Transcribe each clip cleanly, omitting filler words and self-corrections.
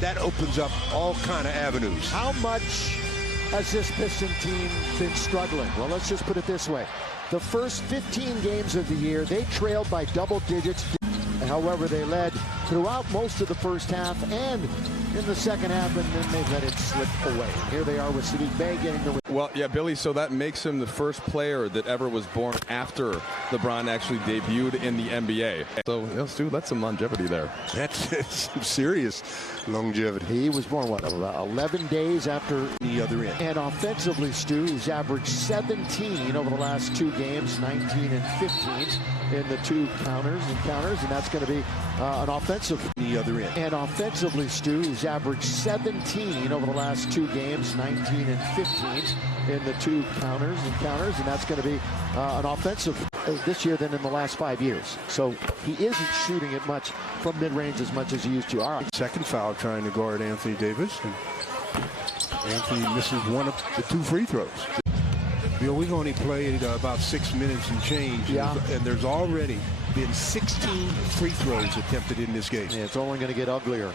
that opens up all kind of avenues. How much has this Piston team been struggling? Well, let's just put it this way. The first 15 games of the year, they trailed by double digits. However, they led throughout most of the first half and in the second half, and then they let it slip away. Here they are with Sadiq Bey getting the win. Well, yeah, Billy, so that makes him the first player that ever was born after LeBron actually debuted in the NBA. So, Stu, that's some longevity there. That's some serious longevity. He was born, what, 11 days after the other end. And offensively, Stu, he's averaged 17 over the last two games, 19 and 15 in the two counters, and that's going to be an offensive. The other end. And offensively, Stu, he's averaged 17 over the last two games, 19 and 15 in the two counters, and that's going to be an offensive this year than in the last 5 years. So he isn't shooting it much from mid-range as much as he used to. All right. Second foul trying to guard Anthony Davis. And Anthony misses one of the two free throws. Bill, we've only played about 6 minutes and change, yeah. And there's already been 16 free throws attempted in this game. Yeah, it's only going to get uglier.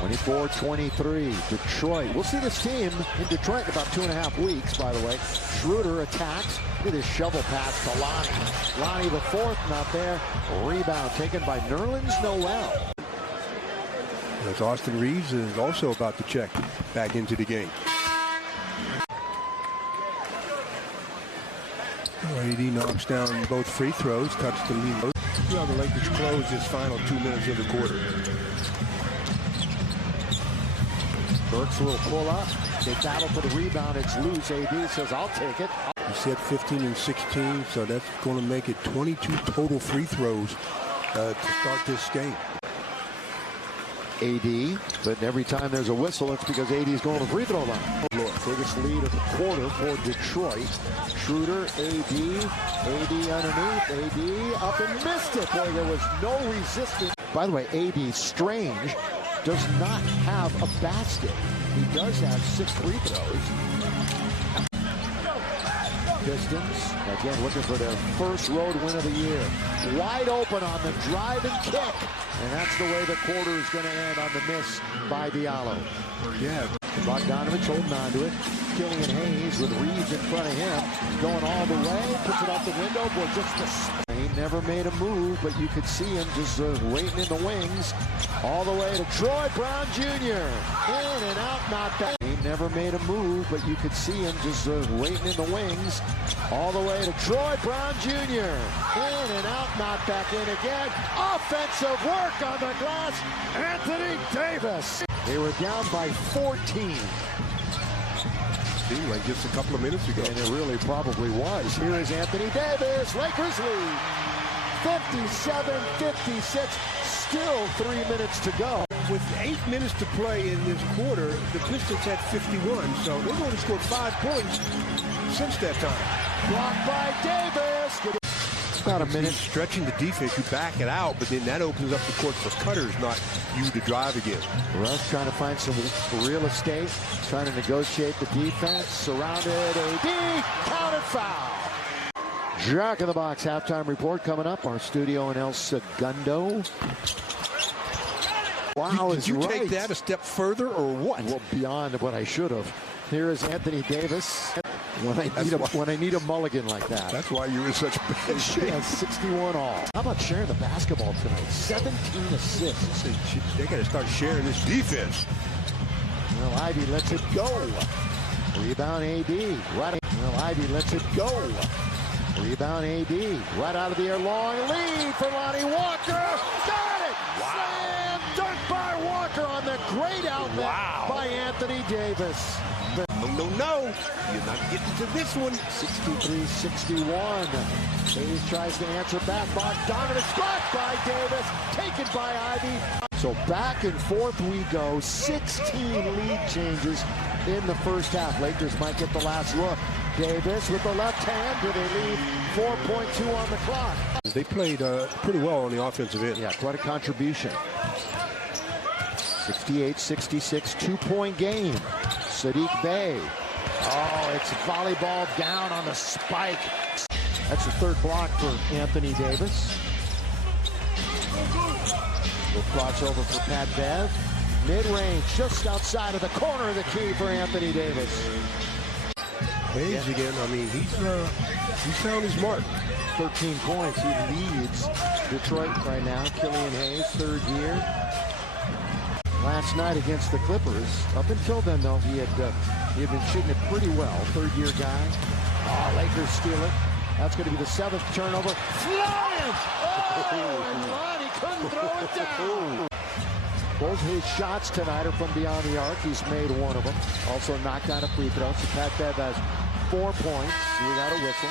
24-23, Detroit. We'll see this team in Detroit in about 2.5 weeks, by the way. Schroeder attacks. Look at this shovel pass to Lonnie. Lonnie the fourth, not there. Rebound taken by Nerlens Noel. As Austin Reeves is also about to check back into the game. AD knocks down both free throws, cuts the lead. Now the Lakers close this final 2 minutes of the quarter. Burks will pull up. They battle for the rebound. It's loose. AD says, I'll take it. He said 15 and 16, so that's going to make it 22 total free throws to start this game. AD, but every time there's a whistle, it's because AD is going to the free throw line. Biggest lead of the quarter for Detroit. Schroeder, AD underneath, AD up and missed it. Boy, there was no resistance. By the way, AD Strange does not have a basket. He does have 6 free throws. Pistons, again, looking for their first road win of the year. Wide open on the drive and kick. And that's the way the quarter is going to end, on the miss by Diallo. Yeah. Bogdanovich holding on to it. Killian Hayes with Reeves in front of him. Going all the way. Puts it off the window. Boy, just the... He never made a move, but you could see him just waiting in the wings. All the way to Troy Brown Jr. In and out, not back. He never made a move, but you could see him just waiting in the wings. All the way to Troy Brown Jr. In and out, not back in again. Offensive work on the glass. Anthony Davis. They were down by 14. Seemed like just a couple of minutes ago. And it really probably was. Here is Anthony Davis. Lakers lead. 57-56. Still 3 minutes to go. With 8 minutes to play in this quarter, the Pistons had 51. So they've only scored 5 points since that time. Blocked by Davis. About a minute. Stretching the defense, you back it out, but then that opens up the court for cutters, not you to drive again. Russ trying to find some real estate, trying to negotiate the defense. Surrounded, AD, counted foul. Jack in the Box halftime report coming up. Our studio in El Segundo. Wow, did you take that a step further or what? Well, beyond what I should have. Here is Anthony Davis. When I need a mulligan like that. That's why you're in such bad shape. Yeah, 61 all. How about sharing the basketball tonight? 17 assists. They got to start sharing this defense. Well, Ivy lets it go. Rebound AD. Right. Well, Ivy lets it go. Rebound AD. Right out of the air. Long lead for Lonnie Walker. Got it. Wow. Slam dunk by Walker on the great outlet by Anthony Davis. No. You're not getting to this one. 63-61. Hayes tries to answer back. Bogdanovich blocked by Davis. Taken by Ivy. So back and forth we go. 16 lead changes in the first half. Lakers might get the last look. Davis with the left hand. Do they leave 4.2 on the clock? They played pretty well on the offensive end. Yeah, quite a contribution. 68-66, 2-point game. Sadiq Bey. Oh, it's volleyball down on the spike. That's the third block for Anthony Davis. We'll cross over for Pat Bev. Mid-range, just outside of the corner of the key for Anthony Davis. Hayes again. I mean, he's found his mark. 13 points. He leads Detroit right now. Killian Hayes, third year. Last night against the Clippers. Up until then, though, he had been shooting it pretty well. Third-year guy. Oh, Lakers steal it. That's going to be the 7th turnover. Flying! Oh, and Lonnie couldn't throw it down. Both his shots tonight are from beyond the arc. He's made one of them. Also knocked down a free throw. So Pat Bev has 4 points without a whistle.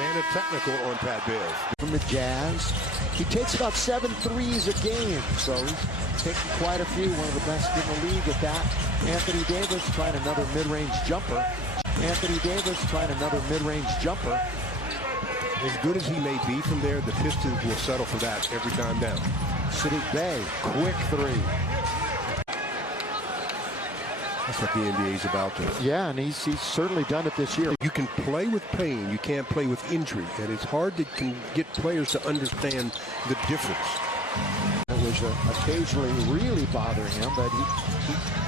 And a technical on Pat Bev. From the Jazz. He takes about 7 threes a game. So he's taking quite a few. One of the best in the league at that. Anthony Davis trying another mid-range jumper. Anthony Davis trying another mid-range jumper. As good as he may be from there, the Pistons will settle for that every time down. Saddiq Bey, quick three. That's what the NBA is about. Yeah, and he's certainly done it this year. You can play with pain. You can't play with injury. And it's hard to get players to understand the difference. It was occasionally really bothering him, but he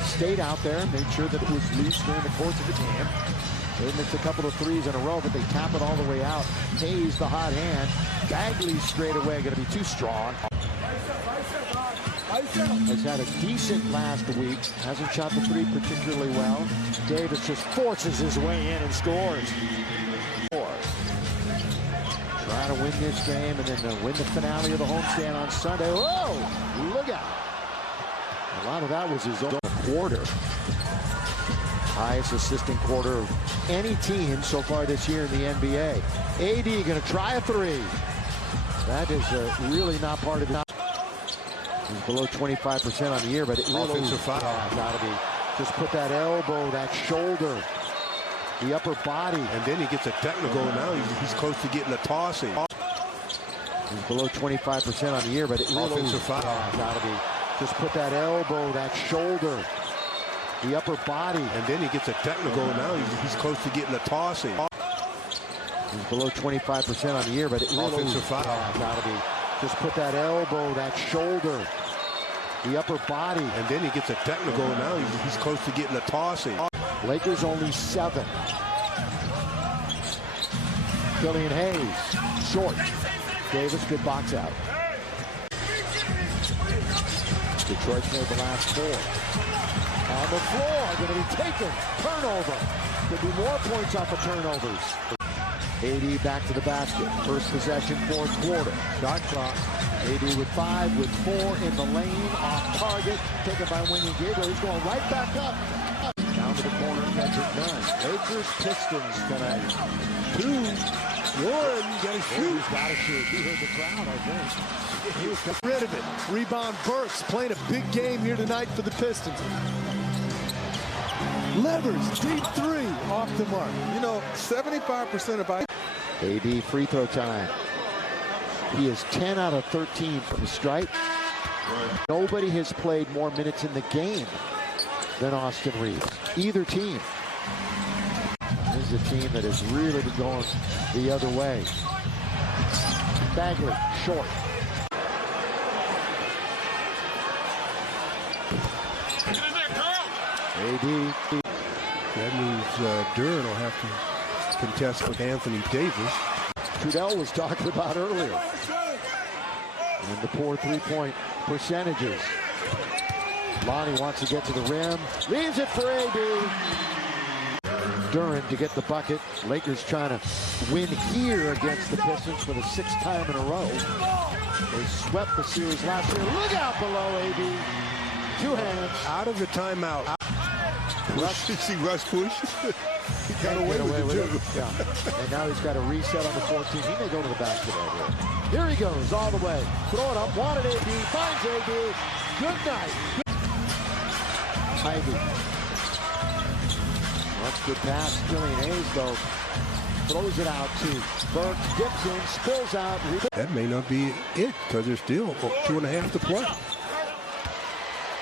stayed out there and made sure that it was loose during the course of the game. They missed a couple of threes in a row, but they tap it all the way out. Hayes, the hot hand. Bagley straight away, going to be too strong. Has had a decent last week. Hasn't shot the three particularly well. Davis just forces his way in and scores. Trying to win this game and then win the finale of the homestand on Sunday. Whoa! Look out! A lot of that was his own quarter. Highest assistant quarter of any team so far this year in the NBA. AD going to try a three. That is really not part of the... He's below 25% on the year, but it really... Offensive foul. Gotta be. Just put that elbow, that shoulder, the upper body. And then he gets a technical. Now he's close to getting a tossing. He's below 25% on the year, but it really... Offensive foul. Gotta be. Just put that elbow, that shoulder, the upper body. And then he gets a technical. Now he's close to getting a tossing. He's below 25% on the year, but it really... Offensive foul. Gotta be. Just put that elbow, that shoulder, the upper body. And then he gets a technical. Now he's close to getting a tossing. Lakers only 7. Killian Hayes, short. Davis, good box out. Detroit's made the last 4. On the floor, going to be taken. Turnover. Could be more points off of turnovers. AD back to the basket. First possession, fourth quarter. Shot clock. AD with 5, with 4 in the lane. Off target. Taken by Wendy Gabriel. He's going right back up. Down to the corner. Gets it done. Lakers, Pistons tonight. 2, 1. Gotta shoot. He's got to shoot. He heard the crowd, I think. He was rid of it. Rebound Burks playing a big game here tonight for the Pistons. Levers, deep 3 off the mark. You know, 75% of AD free throw time. He is 10 out of 13 from the stripe. Nobody has played more minutes in the game than Austin Reeves. Either team. This is a team that has really been going the other way. Bagley, short. AD. That means Duran will have to contest with Anthony Davis. Trudell was talking about earlier. And the poor three-point percentages. Lonnie wants to get to the rim. Leaves it for AD. Duran to get the bucket. Lakers trying to win here against the Pistons for the 6th time in a row. They swept the series last year. Look out below AD. 2 hands. Out of the timeout. Rush. See Rush push? He got away with it, too. Yeah. And now he's got a reset on the 14. He may go to the basket right here. Here he goes all the way. Throw it up. Wanted AD. Finds AD. Good night. Ivy. That's good pass. Killian Hayes, though, throws it out to Burke. Dips in. Spills out. That may not be it because there's still 2.5 to play.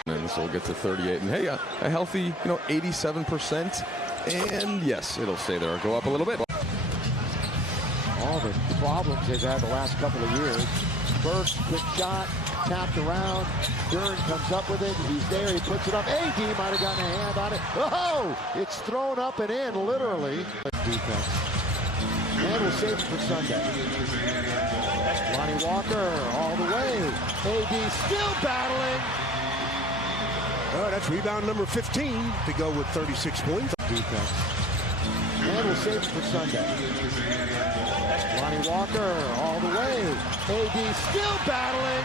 And this will get to 38. And hey, a healthy, 87%. And yes, it'll stay there. Go up a little bit. All the problems they've had the last couple of years. Burke, quick shot. tapped around. Dern comes up with it. He's there. He puts it up. AD might have gotten a hand on it. Oh! It's thrown up and in, literally. Defense. And we'll save it for Sunday. Lonnie Walker all the way. AD still battling. Oh, that's rebound number 15 to go with 36 points. Defense. And we'll save it for Sunday. Lonnie Walker all the way. AD still battling.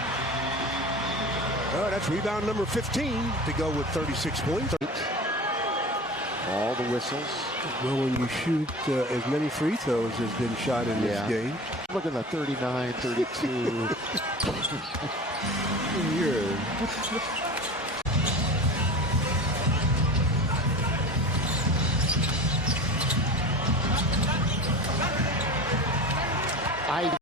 Oh, that's rebound number 15 to go with 36 points. All the whistles. Well, when you shoot as many free throws as been shot in this game. Look at the 39, 32. Here.